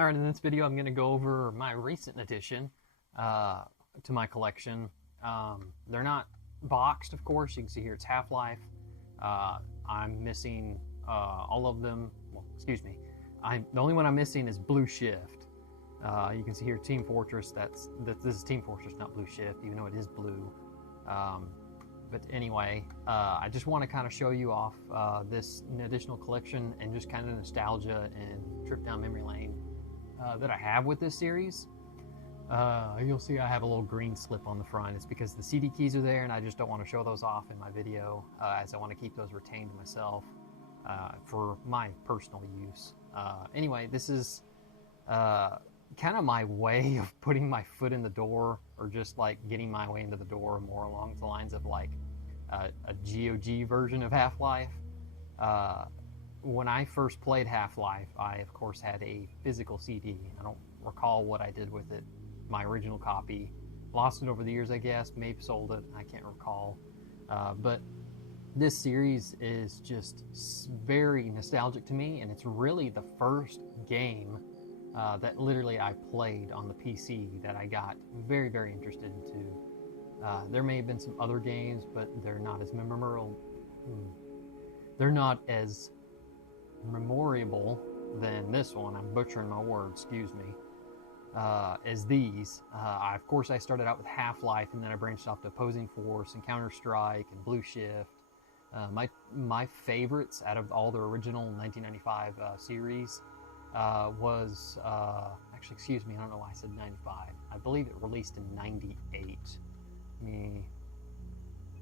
Alright, in this video I'm going to go over my recent addition to my collection. They're not boxed, of course. You can see here it's Half-Life. I'm missing all of them. Well, excuse me. The only one I'm missing is Blue Shift. You can see here Team Fortress. This is Team Fortress, not Blue Shift, even though it is blue. But anyway, I just want to kind of show you off this additional collection and just kind of nostalgia and trip down memory lane that I have with this series. You'll see I have a little green slip on the front. It's because the CD keys are there and I just don't want to show those off in my video, as I want to keep those retained to myself for my personal use. Anyway, this is kind of my way of putting my foot in the door, or just like getting my way into the door, more along the lines of like a GOG version of Half-Life. When I first played Half-Life, I of course had a physical CD. I don't recall what I did with it. My original copy, lost it over the years, I guess. Maybe sold it. I can't recall. But this series is just very nostalgic to me, and it's really the first game that literally I played on the PC that I got very, very interested into. There may have been some other games, but they're not as memorable. They're not as memorable than this one. I'm butchering my words, excuse me. As these. Of course, I started out with Half-Life, and then I branched off to Opposing Force and Counter-Strike and Blue Shift. My favorites out of all the original 1995 series was actually, excuse me, I don't know why I said 95. I believe it released in 98. It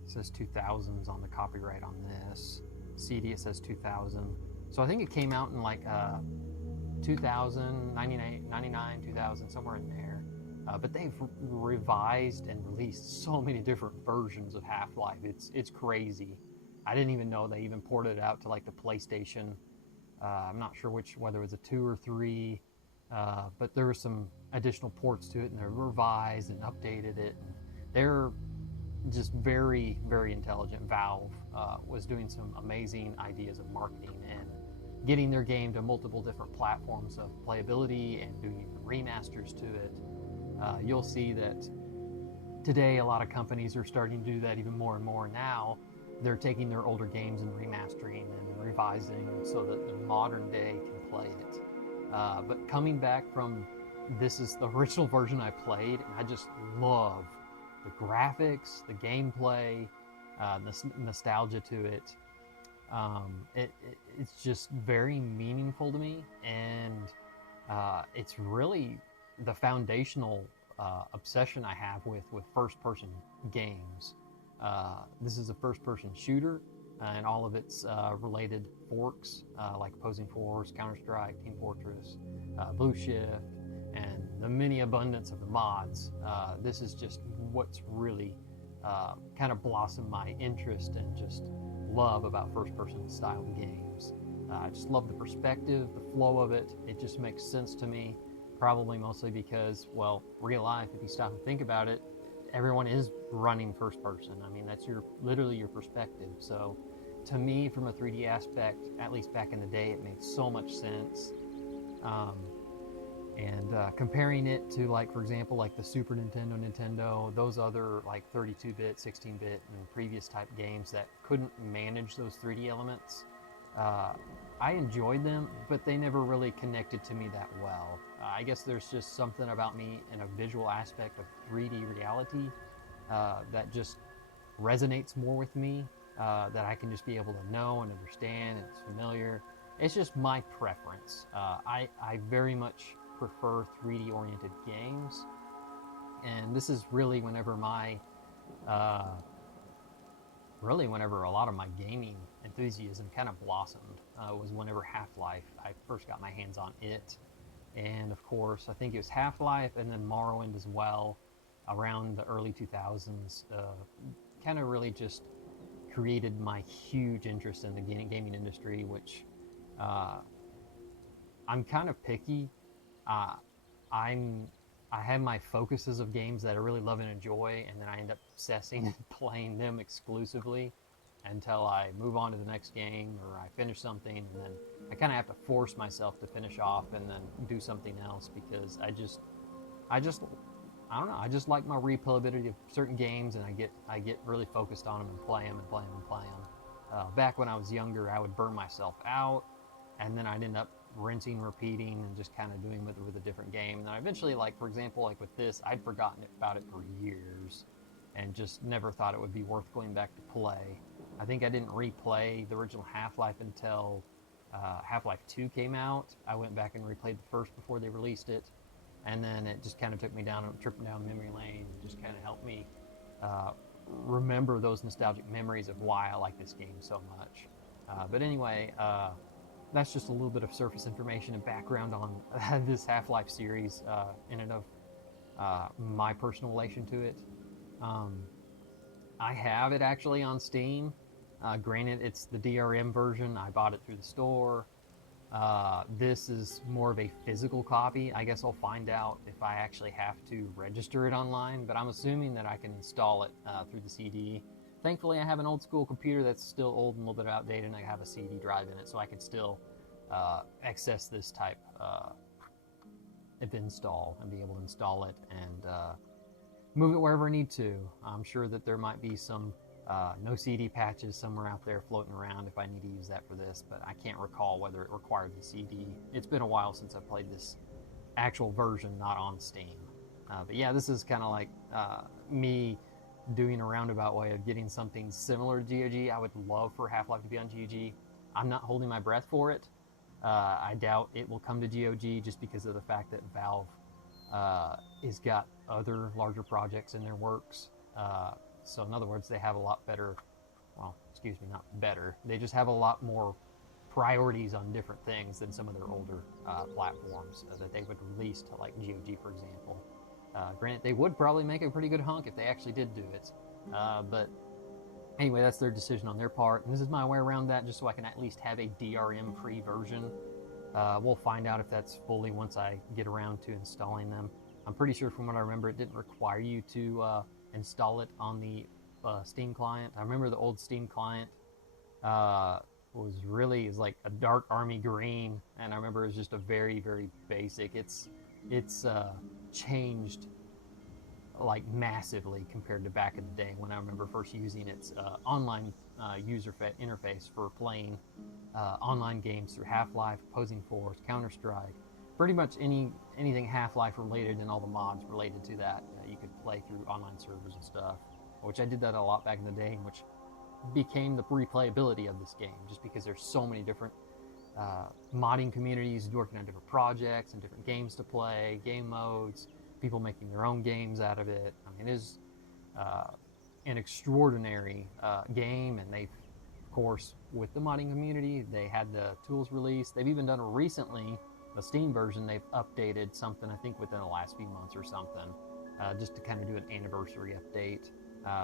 says 2000s on the copyright on this. CD, it says 2000. So I think it came out in like 2000, 99, 2000, somewhere in there. But they've revised and released so many different versions of Half-Life. It's crazy. I didn't even know they even ported it out to like the PlayStation. I'm not sure whether it was a 2 or 3, but there were some additional ports to it, and they revised and updated it. And they're just very, very intelligent. Valve was doing some amazing ideas of marketing and getting their game to multiple different platforms of playability and doing remasters to it. You'll see that today a lot of companies are starting to do that even more and more now. They're taking their older games and remastering and revising so that the modern day can play it. But coming back from, this is the original version I played, and I just love the graphics, the gameplay, the nostalgia to it. It's just very meaningful to me, and it's really the foundational obsession I have with first-person games. This is a first-person shooter, and all of its related forks, like Opposing Force, Counter-Strike, Team Fortress, Blue Shift, and the many abundance of the mods. This is just what's really kind of blossomed my interest and just love about first-person style games. I just love the perspective, the flow of it. It just makes sense to me, probably mostly because, well, real life, if you stop and think about it, everyone is running first person. I mean, that's literally your perspective. So to me, from a 3D aspect, at least back in the day, it made so much sense. Comparing it to, like, for example, like the Super Nintendo, those other like 32-bit, 16-bit, and previous type games that couldn't manage those 3D elements, I enjoyed them, but they never really connected to me that well. I guess there's just something about me in a visual aspect of 3D reality that just resonates more with me, that I can just be able to know and understand, and it's familiar. It's just my preference. I very much prefer 3D oriented games, and this is really whenever whenever a lot of my gaming enthusiasm kind of blossomed, was whenever Half-Life, I first got my hands on it. And of course, I think it was Half-Life and then Morrowind as well, around the early 2000s, kind of really just created my huge interest in the gaming industry, which I'm kind of picky. I have my focuses of games that I really love and enjoy, and then I end up obsessing and playing them exclusively. until I move on to the next game or I finish something, and then I kind of have to force myself to finish off and then do something else, because I don't know, I just like my replayability of certain games, and I get really focused on them and play them and play them and play them. Back when I was younger, I would burn myself out, and then I'd end up rinsing, repeating, and just kind of doing with a different game. And then eventually, like for example, like with this, I'd forgotten about it for years, and just never thought it would be worth going back to play. I think I didn't replay the original Half-Life until Half-Life 2 came out. I went back and replayed the first before they released it, and then it just kind of took me down a trip down memory lane, and just kind of helped me remember those nostalgic memories of why I like this game so much. But anyway, that's just a little bit of surface information and background on this Half-Life series in and of my personal relation to it. I have it actually on Steam. Granted, it's the DRM version. I bought it through the store. This is more of a physical copy. I guess I'll find out if I actually have to register it online, but I'm assuming that I can install it through the CD. Thankfully, I have an old school computer that's still old and a little bit outdated, and I have a CD drive in it, so I can still access this type of install and be able to install it and move it wherever I need to. I'm sure that there might be some no CD patches somewhere out there floating around if I need to use that for this, but I can't recall whether it required the CD. It's been a while since I played this actual version, not on Steam. But yeah, this is kind of like me doing a roundabout way of getting something similar to GOG. I would love for Half-Life to be on GOG. I'm not holding my breath for it. I doubt it will come to GOG just because of the fact that Valve has got other larger projects in their works. So in other words, they have a lot better, well, excuse me, not better. They just have a lot more priorities on different things than some of their older platforms that they would release to, like GOG, for example. Granted, they would probably make a pretty good hunk if they actually did do it. But anyway, that's their decision on their part. And this is my way around that, just so I can at least have a DRM-free version. We'll find out if that's fully once I get around to installing them. I'm pretty sure from what I remember, it didn't require you to install it on the Steam client. I remember the old Steam client was like a dark army green, and I remember it was just a very, very basic. It's changed like massively compared to back in the day when I remember first using its online user interface for playing online games through Half-Life, Opposing Force, Counter-Strike, pretty much anything Half-Life related, and all the mods related to that. You could play through online servers and stuff, which I did that a lot back in the day, which became the replayability of this game, just because there's so many different modding communities working on different projects and different games to play, game modes, people making their own games out of it. I mean, it is an extraordinary game, and they've, of course, with the modding community, they had the tools released. They've even done recently, the Steam version, they've updated something, I think within the last few months or something, just to kind of do an anniversary update.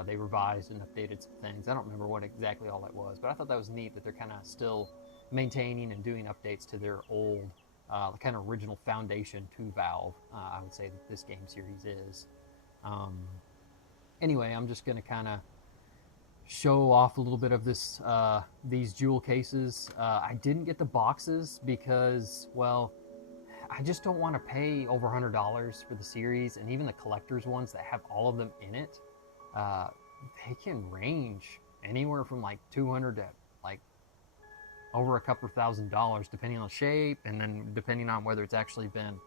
They revised and updated some things. I don't remember what exactly all that was, but I thought that was neat that they're kind of still maintaining and doing updates to their old kind of original foundation to Valve. I would say that this game series is. Anyway, I'm just going to kind of show off a little bit of this these jewel cases. I didn't get the boxes because, well, I just don't want to pay over $100 for the series, and even the collector's ones that have all of them in it, they can range anywhere from like $200 to like over a couple of $1,000s, depending on the shape, and then depending on whether it's actually been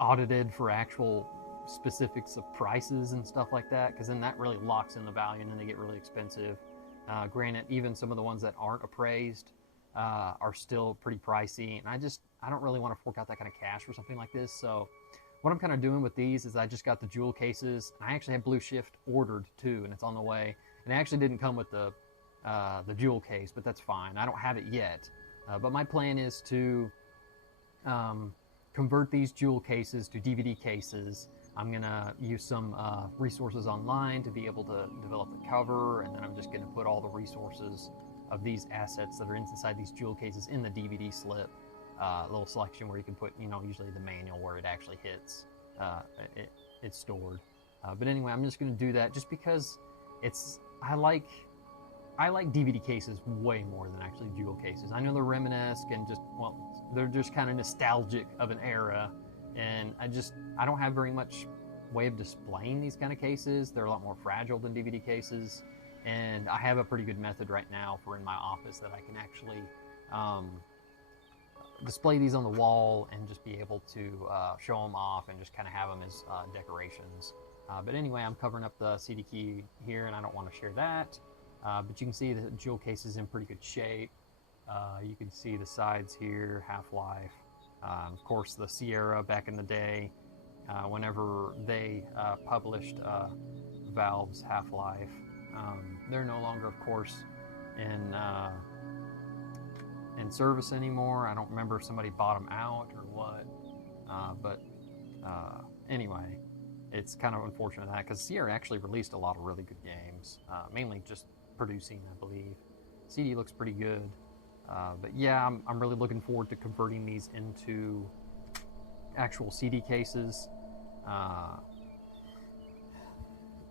audited for actual specifics of prices and stuff like that, because then that really locks in the value, and then they get really expensive. Granted, even some of the ones that aren't appraised are still pretty pricey, and I don't really want to fork out that kind of cash for something like this. So what I'm kind of doing with these is I just got the jewel cases. I actually have Blue Shift ordered too, and it's on the way. And it actually didn't come with the jewel case, but that's fine. I don't have it yet. But my plan is to convert these jewel cases to DVD cases. I'm going to use some resources online to be able to develop the cover, and then I'm just going to put all the resources of these assets that are inside these jewel cases in the DVD slip. A little selection where you can put, usually the manual where it actually hits, it's stored. But anyway, I'm just going to do that just because it's I like DVD cases way more than actually jewel cases. I know they're reminiscent and just, well, they're just kind of nostalgic of an era, and I don't have very much way of displaying these kind of cases. They're a lot more fragile than DVD cases, and I have a pretty good method right now for in my office that I can actually display these on the wall and just be able to show them off and just kind of have them as decorations. But anyway, I'm covering up the CD key here, and I don't want to share that. But you can see the jewel case is in pretty good shape. You can see the sides here, Half-Life. Of course, the Sierra back in the day, whenever they published Valve's Half-Life. They're no longer, of course, in service anymore. I don't remember if somebody bought them out or what. But anyway, it's kind of unfortunate that, because Sierra actually released a lot of really good games, mainly just producing, I believe. CD looks pretty good. But yeah, I'm really looking forward to converting these into actual CD cases.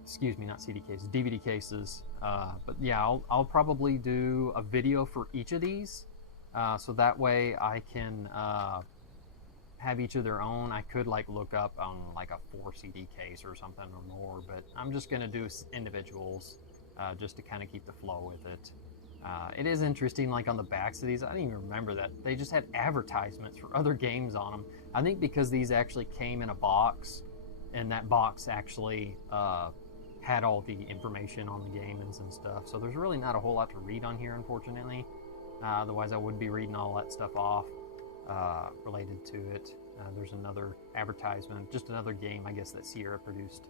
Excuse me, not CD cases, DVD cases. But yeah, I'll probably do a video for each of these, so that way I can have each of their own. I could like look up on like a 4 CD case or something or more, but I'm just gonna do individuals just to kind of keep the flow with it. It is interesting, like on the backs of these, I didn't even remember that they just had advertisements for other games on them. I think because these actually came in a box, and that box actually had all the information on the games and stuff. So there's really not a whole lot to read on here, unfortunately. Otherwise, I would be reading all that stuff off related to it. There's another advertisement, just another game, I guess, that Sierra produced.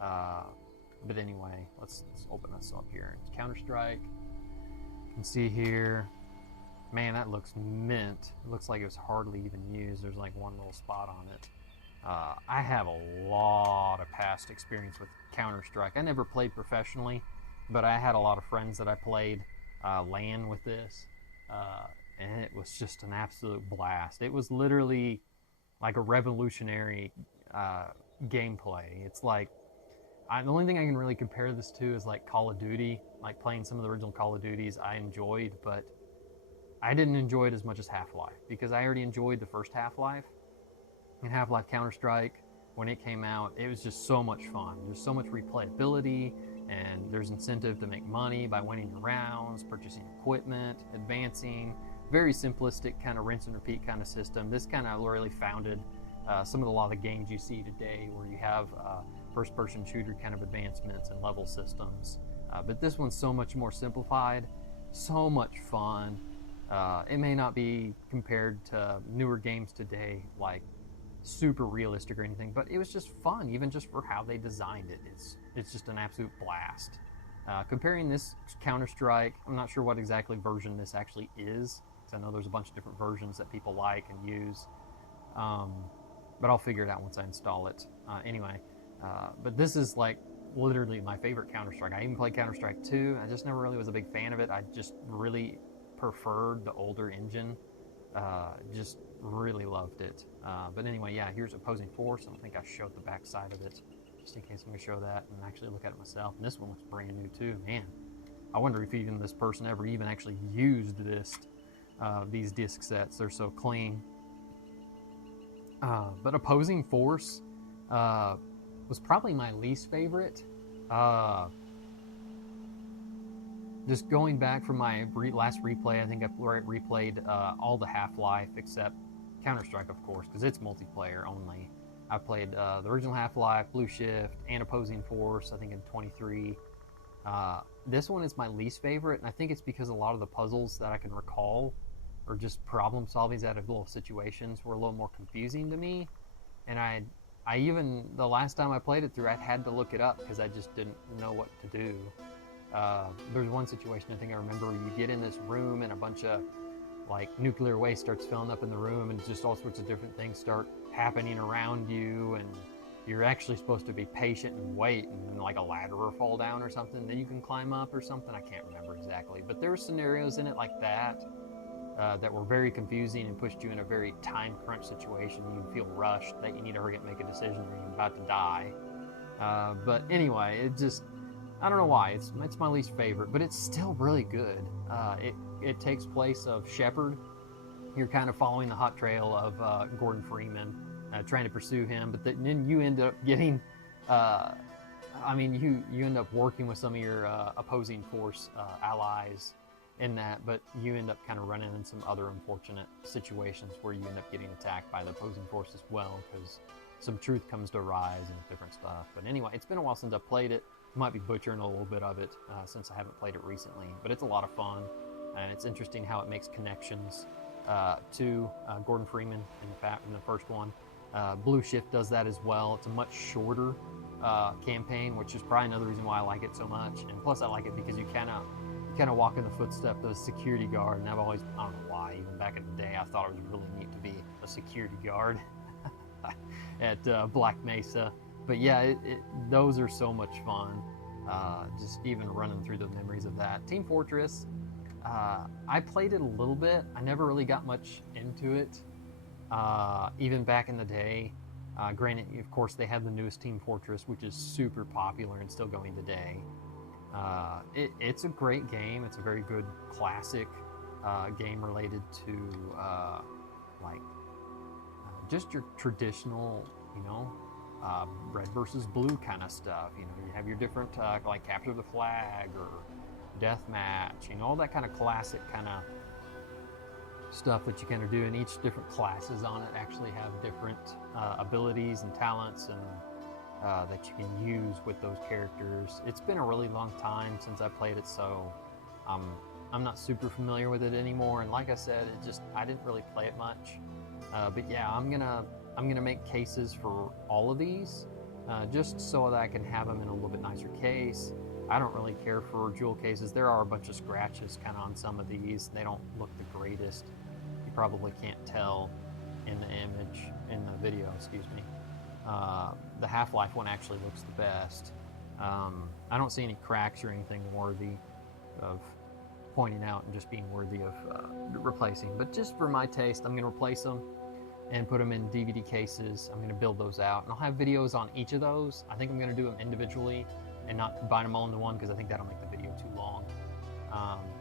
But anyway, let's open this up here. It's Counter-Strike. You can see here, man, that looks mint. It looks like it was hardly even used. There's like one little spot on it. I have a lot of past experience with Counter-Strike. I never played professionally, but I had a lot of friends that I played LAN with this, and it was just an absolute blast. It was literally like a revolutionary gameplay. It's like, the only thing I can really compare this to is like Call of Duty, like playing some of the original Call of Duties I enjoyed, but I didn't enjoy it as much as Half-Life, because I already enjoyed the first Half-Life. And Half-Life Counter-Strike, when it came out, it was just so much fun. There's so much replayability, and there's incentive to make money by winning your rounds, purchasing equipment, advancing. Very simplistic kind of rinse and repeat kind of system. This kind of really founded some of a lot of the games you see today, where you have first-person shooter kind of advancements and level systems. But this one's so much more simplified, so much fun. It may not be compared to newer games today, like super realistic or anything, but it was just fun, even just for how they designed it. It's just an absolute blast. Comparing this Counter-Strike, I'm not sure what exactly version this actually is, because I know there's a bunch of different versions that people like and use, but I'll figure it out once I install it. Anyway, but this is like literally my favorite Counter-Strike. I even played Counter-Strike 2. I just never really was a big fan of it. I just really preferred the older engine. Just really loved it. But anyway, yeah, here's Opposing Force. I don't think I showed the back side of it, just in case I'm going to show that and actually look at it myself. And this one looks brand new too. Man, I wonder if even this person ever even actually used these disc sets. They're so clean. But Opposing Force was probably my least favorite. Just going back from my last replay, I think I replayed all the Half-Life except Counter-Strike, of course, because it's multiplayer only. I played the original Half-Life, Blue Shift, and Opposing Force, I think in 23. This one is my least favorite, and I think it's because a lot of the puzzles that I can recall, or just problem solving out of little situations, were a little more confusing to me. And I even, the last time I played it through, I had to look it up because I just didn't know what to do. There's one situation I think I remember where you get in this room and a bunch of like nuclear waste starts filling up in the room, and just all sorts of different things start happening around you, and you're actually supposed to be patient and wait, and then like a ladder will fall down or something, then you can climb up or something. I can't remember exactly, but there were scenarios in it like that that were very confusing and pushed you in a very time crunch situation. You feel rushed that you need to hurry up and make a decision or you're about to die. But anyway, it just, I don't know why. It's my least favorite, but it's still really good. It takes place of Shepard. You're kind of following the hot trail of Gordon Freeman, trying to pursue him, but then you end up getting, you end up working with some of your opposing force allies in that, but you end up kind of running in some other unfortunate situations where you end up getting attacked by the opposing force as well, because some truth comes to rise and different stuff. But anyway, it's been a while since I played it. I might be butchering a little bit of it since I haven't played it recently, but it's a lot of fun, and it's interesting how it makes connections to Gordon Freeman in the first one. Blue Shift does that as well. It's a much shorter campaign, which is probably another reason why I like it so much. And plus, I like it because you kind of walk in the footsteps of a security guard. And I don't know why, even back in the day, I thought it was really neat to be a security guard at Black Mesa. But yeah, those are so much fun. Just even running through the memories of that. Team Fortress, I played it a little bit. I never really got much into it, even back in the day. Granted, of course, they have the newest Team Fortress, which is super popular and still going today. It's a great game. It's a very good classic game related to just your traditional, red versus blue kind of stuff. You have your different like capture the flag or deathmatch, all that kind of classic kind of stuff that you kind of do, and each different classes on it actually have different abilities and talents and that you can use with those characters. It's been a really long time since I played it, so I'm not super familiar with it anymore. And like I said, I didn't really play it much. But yeah, I'm gonna make cases for all of these, just so that I can have them in a little bit nicer case. I don't really care for jewel cases. There are a bunch of scratches kind of on some of these. They don't look the greatest. You probably can't tell in the video, excuse me. The Half-Life one actually looks the best. I don't see any cracks or anything worthy of pointing out and just being worthy of replacing. But just for my taste, I'm going to replace them and put them in DVD cases. I'm going to build those out, and I'll have videos on each of those. I think I'm going to do them individually and not combine them all into one, because I think that'll make the video too long.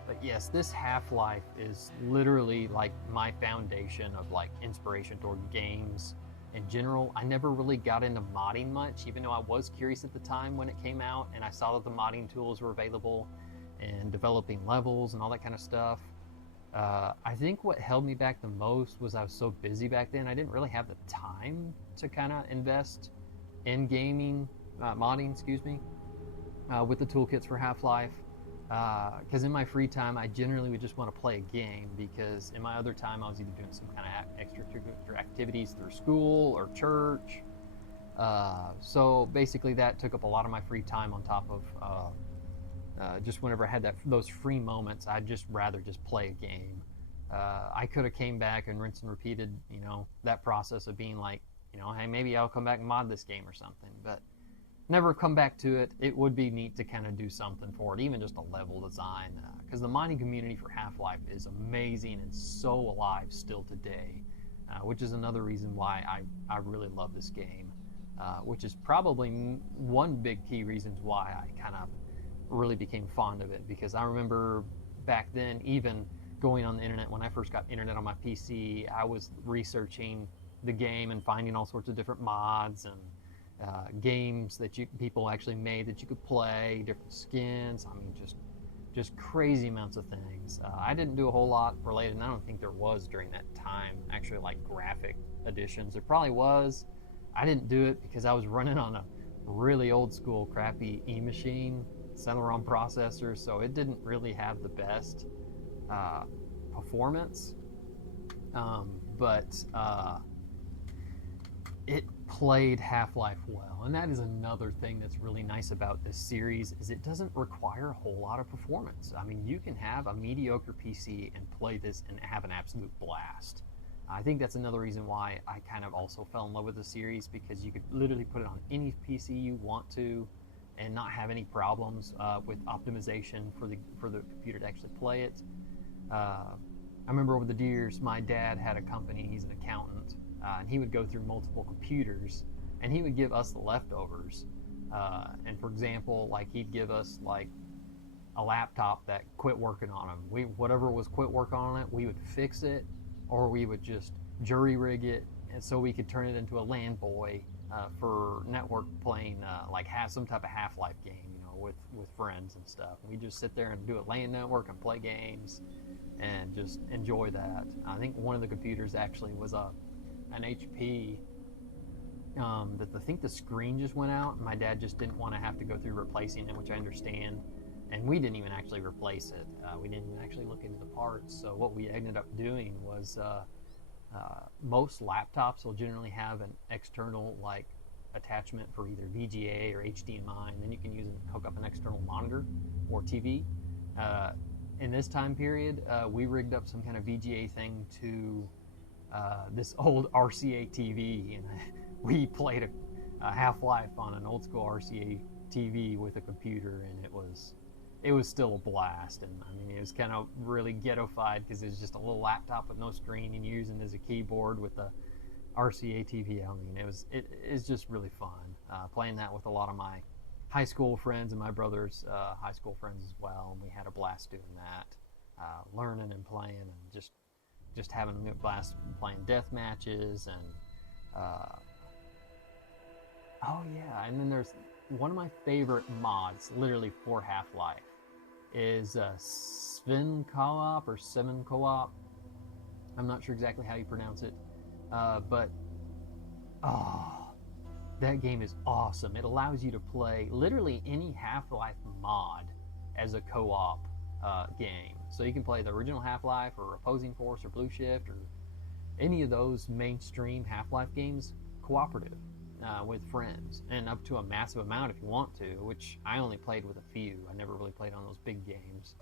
But yes, this Half-Life is literally like my foundation of like inspiration toward games in general. I never really got into modding much, even though I was curious at the time when it came out and I saw that the modding tools were available and developing levels and all that kind of stuff. I think what held me back the most was I was so busy back then. I didn't really have the time to kind of invest in modding, with the toolkits for Half-Life. Because in my free time, I generally would just want to play a game, because in my other time, I was either doing some kind of extracurricular activities through school or church. So basically that took up a lot of my free time on top of just whenever I had those free moments, I'd just rather just play a game. I could have came back and rinsed and repeated, that process of being like, hey, maybe I'll come back and mod this game or something, but never come back to it. It would be neat to kind of do something for it, even just a level design, because the modding community for Half-Life is amazing and so alive still today, which is another reason why I really love this game, which is probably one big key reasons why I kind of really became fond of it, because I remember back then, even going on the internet, when I first got internet on my PC, I was researching the game and finding all sorts of different mods and games that people actually made that you could play, different skins. I mean, just crazy amounts of things. I didn't do a whole lot related, and I don't think there was during that time actually like graphic additions. There probably was. I didn't do it because I was running on a really old school crappy E-machine Celeron processor, so it didn't really have the best performance, but it played Half-Life well. And that is another thing that's really nice about this series, is it doesn't require a whole lot of performance. I mean, you can have a mediocre PC and play this and have an absolute blast. I think that's another reason why I kind of also fell in love with the series, because you could literally put it on any PC you want to and not have any problems with optimization for the computer to actually play it. I remember over the years, my dad had a company, he's an accountant, and he would go through multiple computers, and he would give us the leftovers And for example, like he'd give us like a laptop that quit working on him. Whatever was quit working on it, we would fix it, or we would just jury rig it, and so we could turn it into a LAN boy for network playing, like have some type of Half-Life game, with friends and stuff. We just sit there and do a LAN network and play games, and just enjoy that. I think one of the computers actually was an HP. That I think the screen just went out, and my dad just didn't want to have to go through replacing it, which I understand. And we didn't even actually replace it. We didn't even actually look into the parts. So what we ended up doing was most laptops will generally have an external like attachment for either VGA or HDMI, and then you can hook up an external monitor or TV. In this time period, we rigged up some kind of VGA thing to this old RCA TV, and we played a Half-Life on an old school RCA TV with a computer, and it was still a blast. And I mean, it was kind of really ghettofied because it was just a little laptop with no screen and using it as a keyboard with a RCA TV. I mean, it is just really fun playing that with a lot of my high school friends and my brother's high school friends as well. And we had a blast doing that, learning and playing, and just having a blast playing death matches. And oh yeah, and then there's one of my favorite mods, literally for Half-Life, is Sven Co-op or Seven Co-op. I'm not sure exactly how you pronounce it, but that game is awesome. It allows you to play literally any Half-Life mod as a co-op game. So you can play the original Half-Life or Opposing Force or Blue Shift or any of those mainstream Half-Life games cooperative with friends, and up to a massive amount if you want to, which I only played with a few. I never really played on those big games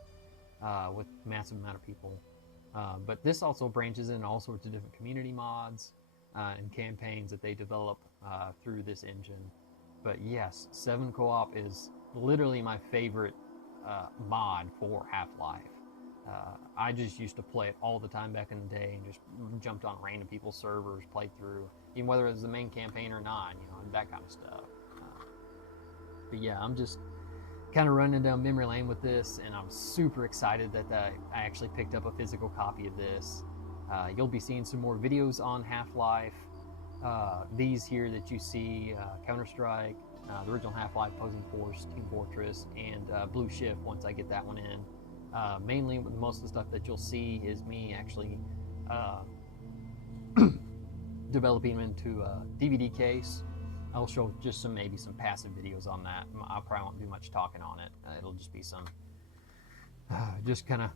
with massive amount of people. But this also branches in all sorts of different community mods and campaigns that they develop through this engine. But yes, 7 Co-op is literally my favorite mod for Half-Life. I just used to play it all the time back in the day, and just jumped on random people's servers, played through, even whether it was the main campaign or not, that kind of stuff. But yeah, I'm just kind of running down memory lane with this, and I'm super excited that I actually picked up a physical copy of this. You'll be seeing some more videos on Half-Life. These here that you see, Counter-Strike, the original Half-Life, Opposing Force, Team Fortress, and Blue Shift once I get that one in. Mainly, most of the stuff that you'll see is me actually developing them into a DVD case. I'll show just maybe some passive videos on that. I probably won't do much talking on it. It'll just be some, just kind of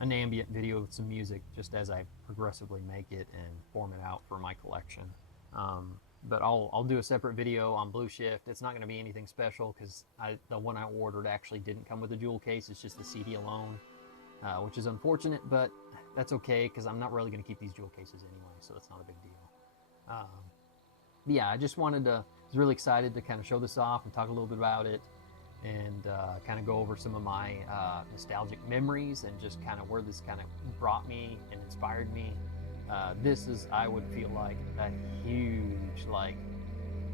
an ambient video with some music, just as I progressively make it and form it out for my collection. But I'll do a separate video on Blue Shift. It's not going to be anything special because the one I ordered actually didn't come with a jewel case. It's just the CD alone, which is unfortunate, but that's okay because I'm not really going to keep these jewel cases anyway, so it's not a big deal. Yeah, I just was really excited to kind of show this off and talk a little bit about it, and kind of go over some of my nostalgic memories and just kind of where this kind of brought me and inspired me. This is, I would feel like, a huge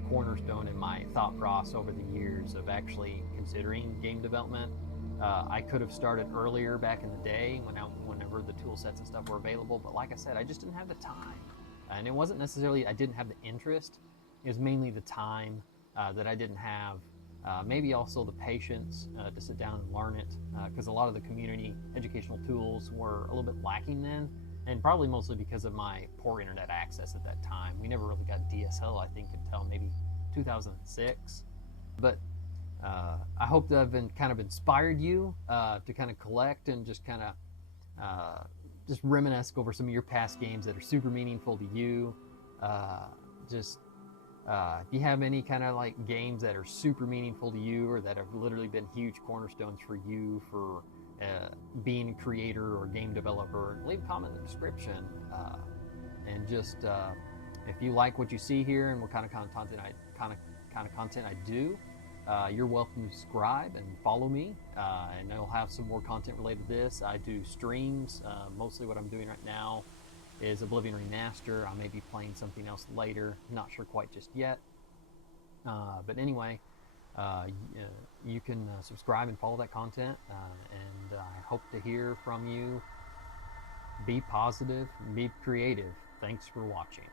cornerstone in my thought process over the years of actually considering game development. I could have started earlier back in the day whenever the tool sets and stuff were available, but like I said, I just didn't have the time. And it wasn't necessarily I didn't have the interest. It was mainly the time that I didn't have. Maybe also the patience to sit down and learn it, because a lot of the community educational tools were a little bit lacking then, and probably mostly because of my poor internet access at that time. We never really got DSL, I think, until maybe 2006. But I hope that I've kind of inspired you to kind of collect and just kind of just reminisce over some of your past games that are super meaningful to you. If you have any kind of games that are super meaningful to you, or that have literally been huge cornerstones for you for being a creator or game developer, leave a comment in the description. And just if you like what you see here and what kind of content I do, you're welcome to subscribe and follow me, and I'll have some more content related to this. I do streams. Mostly what I'm doing right now is Oblivion Remaster. I may be playing something else later, not sure quite just yet. But anyway, You can subscribe and follow that content, and I hope to hear from you. Be positive, be creative. Thanks for watching.